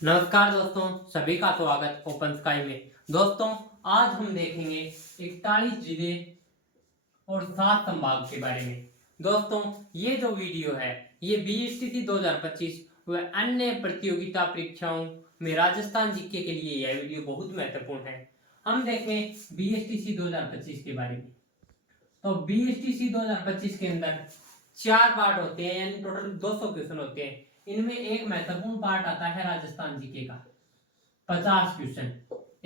नमस्कार दोस्तों, सभी का स्वागत ओपन स्काई में। दोस्तों, आज हम देखेंगे 41 जिले और 7 संभाग के बारे में। दोस्तों, ये जो वीडियो है ये बीएसटीसी 2025 व अन्य प्रतियोगिता परीक्षाओं में राजस्थान जीके के लिए यह वीडियो बहुत महत्वपूर्ण है। हम देखें बीएसटीसी 2025 के बारे में। तो बीएसटीसी 2025 के अंदर 4 पार्ट होते हैं, यानी टोटल 200 क्वेश्चन होते हैं। इनमें एक महत्वपूर्ण पार्ट आता है राजस्थान जीके का 50 क्वेश्चन,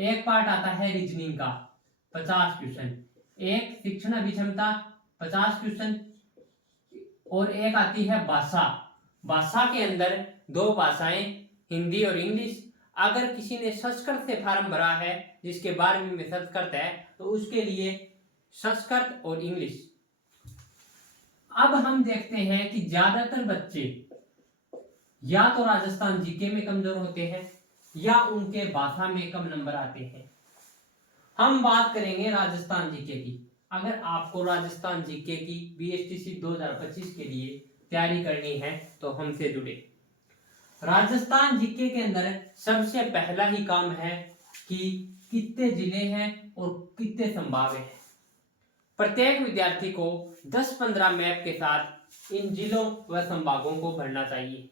एक पार्ट आता है रीजनिंग का 50 क्वेश्चन, एक शिक्षण अभिक्षमता 50 क्वेश्चन और एक आती है भाषा। भाषा के अंदर 2 भाषाएं, हिंदी और इंग्लिश। अगर किसी ने संस्कृत से फार्म भरा है, जिसके 12वीं में संस्कृत है, तो उसके लिए संस्कृत और इंग्लिश। अब हम देखते हैं कि ज्यादातर बच्चे या तो राजस्थान जीके में कमजोर होते हैं या उनके भाषा में कम नंबर आते हैं। हम बात करेंगे राजस्थान जीके की। अगर आपको राजस्थान जीके की बीएसटीसी 2025 के लिए तैयारी करनी है तो हमसे जुड़े। राजस्थान जीके के अंदर सबसे पहला ही काम है कि कितने जिले हैं और कितने संभाग हैं। प्रत्येक विद्यार्थी को 10-15 मैप के साथ इन जिलों व संभागों को भरना चाहिए,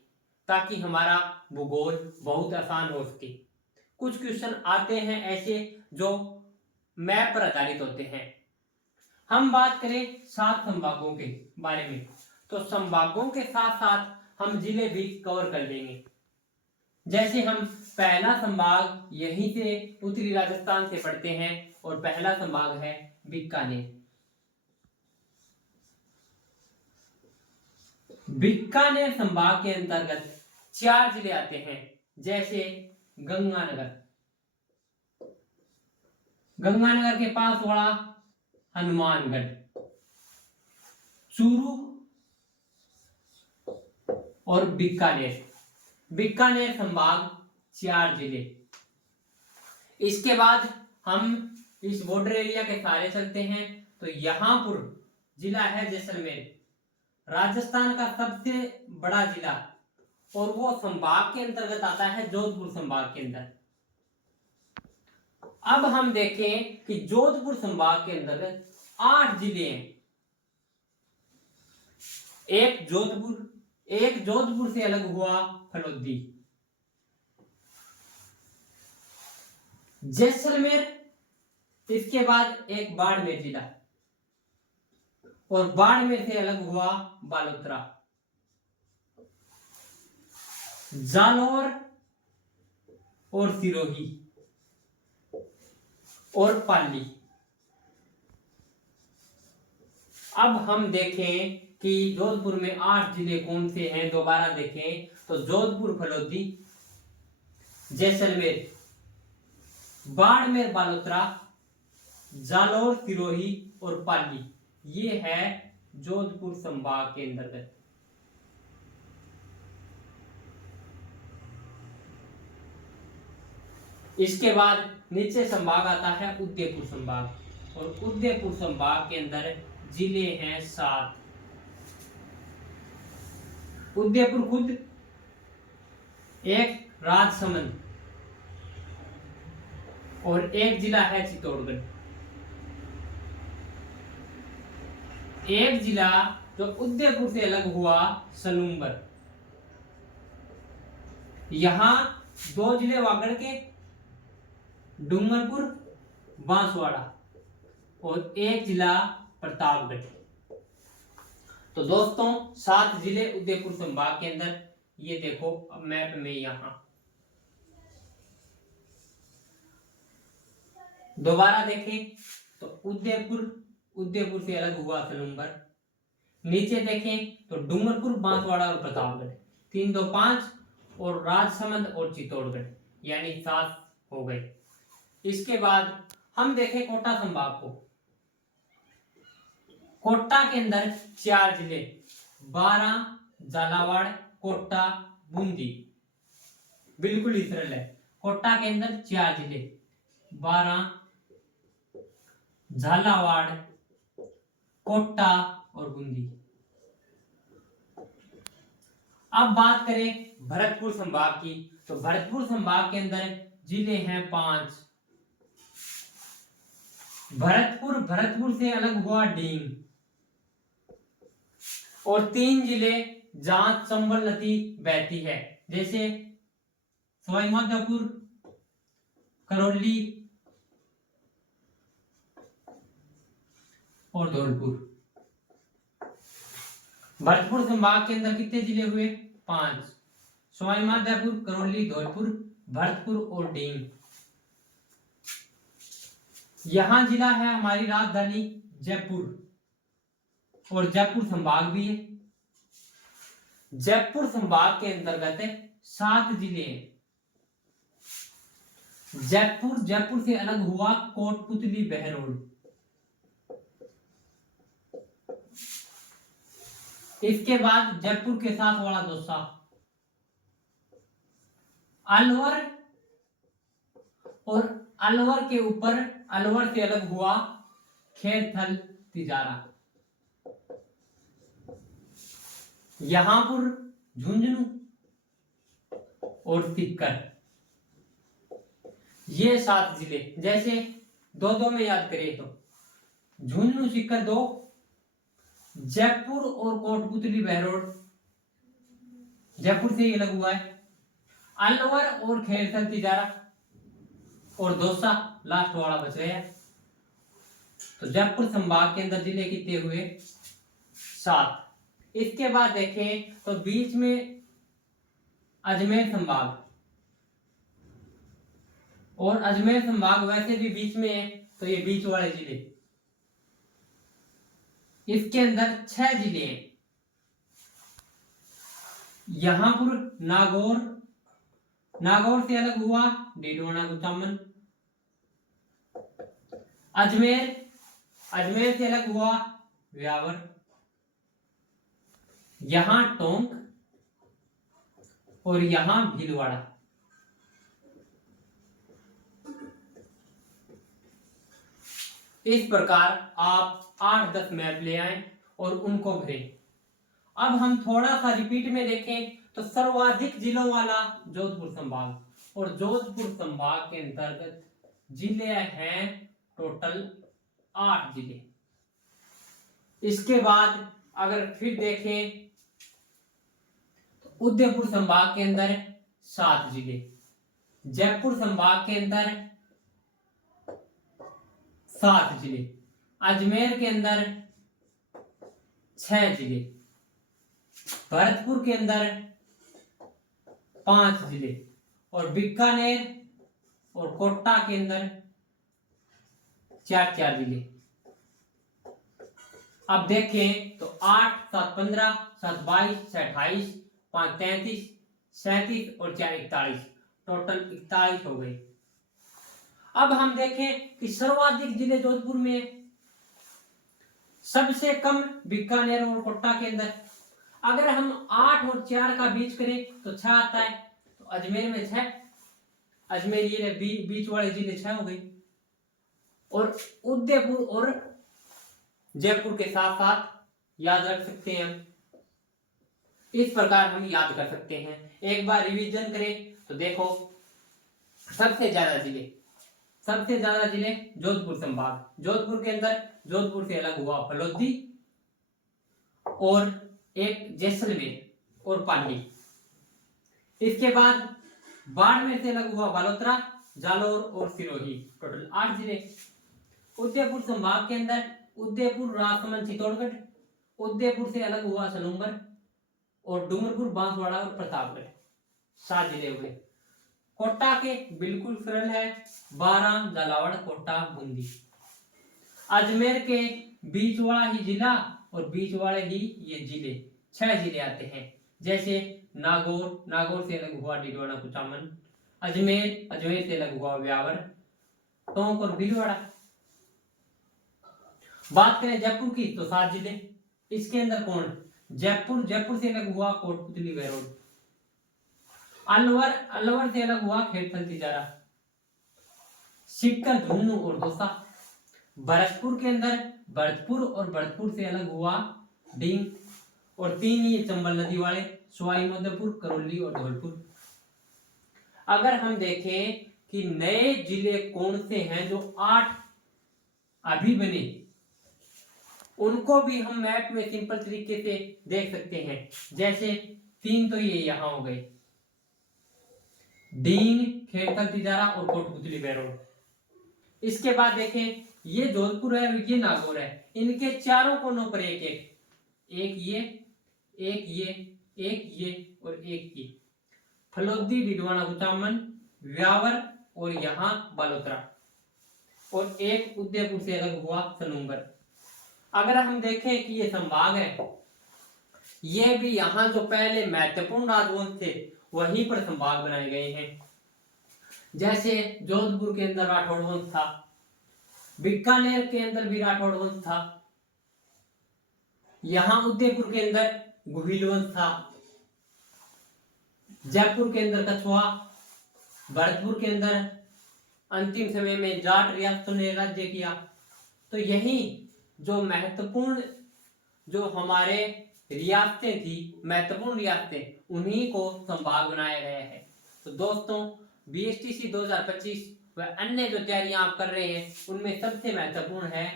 ताकि हमारा भूगोल बहुत आसान हो सके। कुछ क्वेश्चन आते हैं ऐसे जो मैप पर आधारित होते हैं। हम बात करें 7 संभागों के बारे में, तो संभागों के साथ साथ हम जिले भी कवर कर लेंगे। जैसे हम पहला संभाग यहीं से उत्तरी राजस्थान से पढ़ते हैं और पहला संभाग है बीकानेर। बीकानेर संभाग के अंतर्गत 4 जिले आते हैं, जैसे गंगानगर। गंगानगर के पास वाला हनुमानगढ़, चूरू और बीकानेर। बीकानेर संभाग 4 जिले। इसके बाद हम इस बॉर्डर एरिया के सारे चलते हैं, तो यहांपुर जिला है जैसलमेर, राजस्थान का सबसे बड़ा जिला, और वो संभाग के अंतर्गत आता है, जोधपुर संभाग के अंदर। अब हम देखें कि जोधपुर संभाग के अंतर्गत 8 जिले हैं। एक जोधपुर से अलग हुआ फलोदी, जैसलमेर, इसके बाद एक बाड़मेर जिला, और बाड़मेर से अलग हुआ बालोतरा, जालौर और सिरोही और पाली। अब हम देखें कि जोधपुर में 8 जिले कौन से हैं। दोबारा देखें तो जोधपुर, फलोदी, जैसलमेर, बाड़मेर, बालोतरा, जालौर, सिरोही और पाली, ये है जोधपुर संभाग के अंतर्गत। इसके बाद नीचे संभाग आता है उदयपुर संभाग, और उदयपुर संभाग के अंदर जिले हैं 7। उदयपुर खुद, एक राजसमंद, और एक जिला है चित्तौड़गढ़। एक जिला जो उदयपुर से अलग हुआ सलूम्बर। यहां 2 जिले वागड़ के, डूंगरपुर, बांसवाड़ा, और एक जिला प्रतापगढ़। तो दोस्तों, 7 जिले उदयपुर संभाग के अंदर, ये देखो मैप में। यहां दोबारा देखें तो उदयपुर से अलग हुआ सलूम्बर। नीचे देखें तो डूंगरपुर, बांसवाड़ा और प्रतापगढ़, 3, 2, 5, और राजसमंद और चित्तौड़गढ़, यानी 7 हो गए। इसके बाद हम देखें कोटा संभाग को। कोटा के अंदर 4 जिले, 12, झालावाड़, कोटा, बूंदी। बिल्कुल ही सरल है। कोटा के अंदर 4 जिले, 12, झालावाड़, कोटा और बूंदी। अब बात करें भरतपुर संभाग की, तो भरतपुर संभाग के अंदर जिले हैं 5। भरतपुर से अलग हुआ डींग, और 3 जिले जहां चंबल नदी बहती है, जैसे सवाईमाधोपुर, करौली और धौलपुर। भरतपुर संभाग के अंदर कितने जिले हुए? 5। सवाईमाधोपुर, करौली, धौलपुर, भरतपुर और डींग। यहां जिला है हमारी राजधानी जयपुर, और जयपुर संभाग भी है। जयपुर संभाग के अंतर्गत 7 जिले हैं। जयपुर से अलग हुआ कोटपुतली, बहरोड। इसके बाद जयपुर के साथ वाला दौसा, अलवर, और अलवर के ऊपर अलवर से अलग हुआ खेरथल, तिजारा, यहांपुर, झुंझुनू और सीकर। ये 7 जिले, जैसे 2-2 में याद करें तो झुंझुनू, सीकर 2, जयपुर और कोटपुतली, बहरोड जयपुर से ही अलग हुआ है, अलवर और खेरथल, तिजारा और दौसा लास्ट वाला बच गया। तो जयपुर संभाग के अंदर जिले कितने हुए? 7। इसके बाद देखें तो बीच में अजमेर संभाग, और अजमेर संभाग वैसे भी बीच में है, तो ये बीच वाले जिले। इसके अंदर 6 जिले हैं। यहांपुर, नागौर से अलग हुआ डीडवाना, कुचामन। अजमेर से अलग हुआ व्यावर। यहां टोंक और यहां भीलवाड़ा। इस प्रकार आप 8-10 मैप ले आए और उनको भरें। अब हम थोड़ा सा रिपीट में देखें तो सर्वाधिक जिलों वाला जोधपुर संभाग, और जोधपुर संभाग के अंतर्गत जिले हैं टोटल 8 जिले। इसके बाद अगर फिर देखें तो उदयपुर संभाग के अंदर 7 जिले, जयपुर संभाग के अंदर 7 जिले, अजमेर के अंदर 6 जिले, भरतपुर के अंदर 5 जिले, और बीकानेर और कोटा के अंदर 4 जिले। अब देखें तो 8, 7, 15, 7, 22, 6, 28, 5, 33, 37 और 4, 41, टोटल 41 हो गए। अब हम देखें कि सर्वाधिक जिले जोधपुर में, सबसे कम बीकानेर और कोटा के अंदर। अगर हम 8 और 4 का बीच करें तो 6 आता है, तो अजमेर में 6, अजमेर ये बीच वाले जिले 6 हो गए, और उदयपुर और जयपुर के साथ साथ याद रख सकते हैं हम। इस प्रकार हम याद कर सकते हैं। एक बार रिवीजन करें तो देखो, सबसे ज्यादा जिले जोधपुर संभाग, जोधपुर के अंदर जोधपुर से अलग हुआ फलोदी, और एक जैसलमेर और पाली। इसके बाद बाड़मेर से अलग हुआ बालोतरा, जालौर और सिरोही, टोटल 8 जिले। उदयपुर संभाग के अंदर उदयपुर, राजसमंद, चित्तौड़गढ़, उदयपुर से अलग हुआ सलूंबर, और डूंगरपुर, बांसवाड़ा और प्रतापगढ़, 7 जिले हुए। कोटा के बिल्कुल सरल है, 12, झालावाड़, कोटा, बूंदी। अजमेर के बीच वाला ही जिला और बीच वाले ही ये जिले, 6 जिले आते हैं, जैसे नागौर से अलग हुआ डीडवाना, कुचामन, अजमेर से अलग हुआ व्यावर, टोंक और भीलवाड़ा। बात करें जयपुर की तो 7 जिले। इसके अंदर कौन? जयपुर से अलग हुआ कोटपुतली, बहरोड, अलवर से अलग हुआ खेरथल, तिजारा, सीकर, झुंझुनू और दौसा। भरतपुर के अंदर भरतपुर से अलग हुआ डींग, और 3 ये चंबल नदी वाले सवाई माधोपुर, करौली और धौलपुर। अगर हम देखें कि नए जिले कौन से हैं जो 8 अभी बने, उनको भी हम मैप में सिंपल तरीके से देख सकते हैं। जैसे 3 तो ये यहां हो गए, डीन, खेड़कल तिजारा और कोटपुतली बैरोड। इसके बाद देखें ये जोधपुर है, ये नागौर है, इनके चारों कोनों पर एक एक, एक ये, एक ये, एक ये और एक ये। फलोदी, डिडवाना, कुचामन, व्यावर और यहाँ बालोतरा, और एक उदयपुर से अलग हुआ सनूंगर। अगर हम देखें कि ये संभाग है, ये भी यहाँ जो पहले महत्वपूर्ण राजवंश थे वहीं पर संभाग बनाए गए हैं। जैसे जोधपुर के अंदर राठौड़ वंश था, बीकानेर के अंदर भी राठौड़ वंश था, यहाँ उदयपुर के अंदर गुहिल वंश था, जयपुर के अंदर कछुआ, भरतपुर के अंदर अंतिम समय में जाट रियासतों ने राज्य किया। तो यही जो महत्वपूर्ण जो हमारे रियासतें थी, महत्वपूर्ण रियासतें, उन्हीं को संभाग बनाया गया है। तो दोस्तों बीएसटीसी 2025 व अन्य जो तैयारियां आप कर रहे हैं उनमें सबसे महत्वपूर्ण है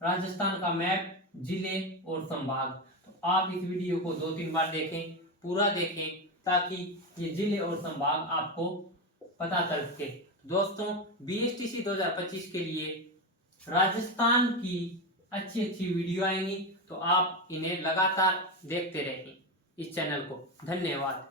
राजस्थान का मैप, जिले और संभाग। तो आप इस वीडियो को 2-3 बार देखें, पूरा देखें, ताकि ये जिले और संभाग आपको पता चल सके। दोस्तों बीएसटीसी 2025 के लिए राजस्थान की अच्छी अच्छी वीडियो आएंगी, तो आप इन्हें लगातार देखते रहें इस चैनल को। धन्यवाद।